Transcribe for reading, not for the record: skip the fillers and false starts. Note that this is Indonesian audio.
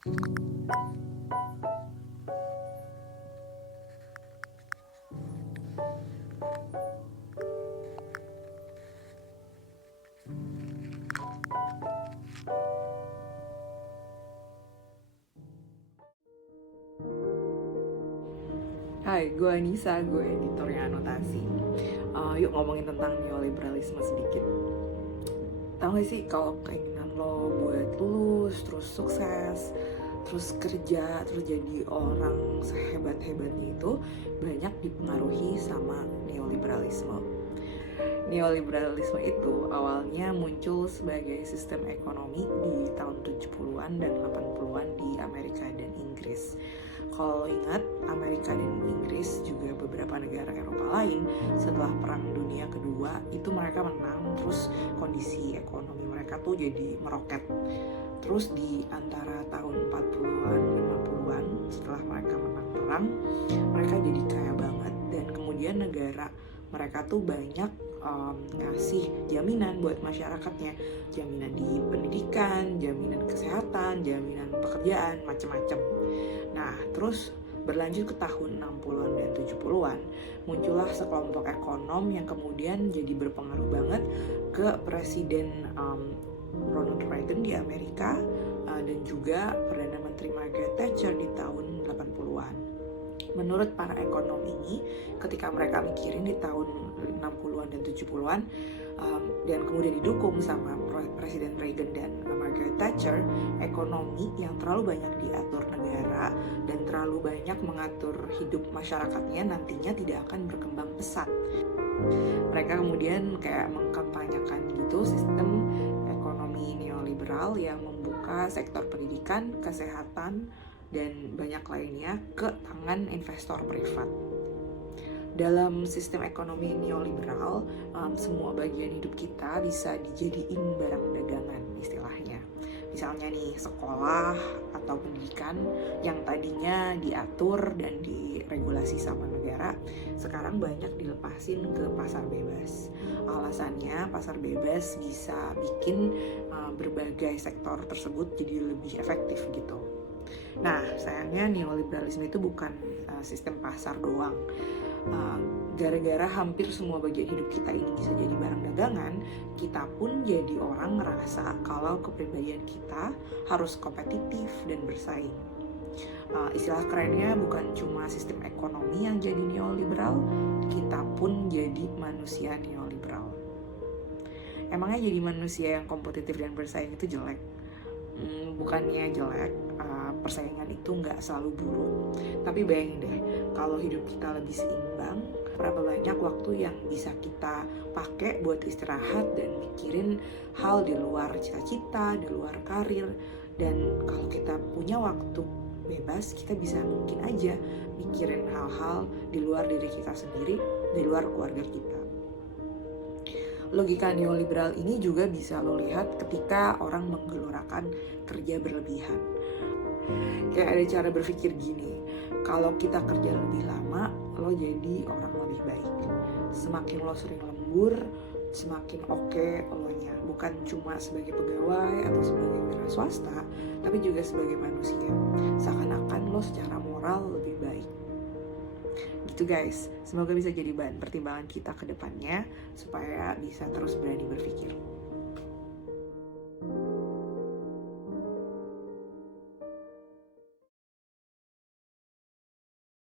Hai, gue Anissa, gue editornya Anotasi. Yuk ngomongin tentang neoliberalisme sedikit. Tahu gak sih kalau keinginan lo buat lulus, terus sukses, terus kerja, terus jadi orang sehebat-hebatnya itu banyak dipengaruhi sama neoliberalisme. Neoliberalisme itu awalnya muncul sebagai sistem ekonomi di tahun 70-an dan 80-an di Amerika dan Inggris. Kalau ingat, Amerika dan Inggris juga beberapa negara Eropa lain setelah Perang Dunia Kedua itu mereka menang, terus kondisi ekonomi mereka tuh jadi meroket. Terus di antara tahun 40-an, 50-an setelah mereka menang perang, mereka jadi kaya banget dan kemudian negara mereka tuh banyak ngasih jaminan buat masyarakatnya, jaminan di pendidikan, jaminan kesehatan, jaminan pekerjaan, macam-macam. Nah, terus berlanjut ke tahun 60-an dan 70-an, muncullah sekelompok ekonom yang kemudian jadi berpengaruh banget ke Presiden Ronald Reagan di Amerika dan juga Perdana Menteri Margaret Thatcher di tahun 80-an. Menurut para ekonom ini, ketika mereka mikirin di tahun 60-an dan 70-an dan kemudian didukung sama Presiden Reagan dan Margaret Thatcher, ekonomi yang terlalu banyak diatur negara dan terlalu banyak mengatur hidup masyarakatnya nantinya tidak akan berkembang pesat. Mereka kemudian kayak mengkampanyekan gitu sistem ekonomi neoliberal yang membuka sektor pendidikan, kesehatan, dan banyak lainnya ke tangan investor privat. Dalam sistem ekonomi neoliberal, semua bagian hidup kita bisa dijadiin barang dagangan istilahnya. Misalnya nih, sekolah atau pendidikan yang tadinya diatur dan diregulasi sama negara, sekarang banyak dilepasin ke pasar bebas. Alasannya pasar bebas bisa bikin berbagai sektor tersebut jadi lebih efektif gitu. Nah, sayangnya neoliberalisme itu bukan sistem pasar doang. Gara-gara hampir semua bagian hidup kita ini bisa jadi barang dagangan, kita pun jadi orang ngerasa kalau kepribadian kita harus kompetitif dan bersaing. Istilah kerennya bukan cuma sistem ekonomi yang jadi neoliberal, kita pun jadi manusia neoliberal. Emangnya jadi manusia yang kompetitif dan bersaing itu jelek? Bukannya jelek, persaingan itu nggak selalu buruk. Tapi bayangin deh, kalau hidup kita lebih seimbang, berapa banyak waktu yang bisa kita pakai buat istirahat dan mikirin hal di luar cita-cita, di luar karir. Dan kalau kita punya waktu bebas, kita bisa mungkin aja mikirin hal-hal di luar diri kita sendiri, di luar keluarga kita. Logika neoliberal ini juga bisa lo lihat ketika orang menggelorakan kerja berlebihan. Kayak ada cara berpikir gini, kalau kita kerja lebih lama, lo jadi orang lebih baik. Semakin lo sering lembur, semakin oke lo-nya. Bukan cuma sebagai pegawai atau sebagai wira swasta, tapi juga sebagai manusia. Seakan-akan lo secara moral lebih baik. Gitu guys, semoga bisa jadi bahan pertimbangan kita ke depannya supaya bisa terus berani berpikir.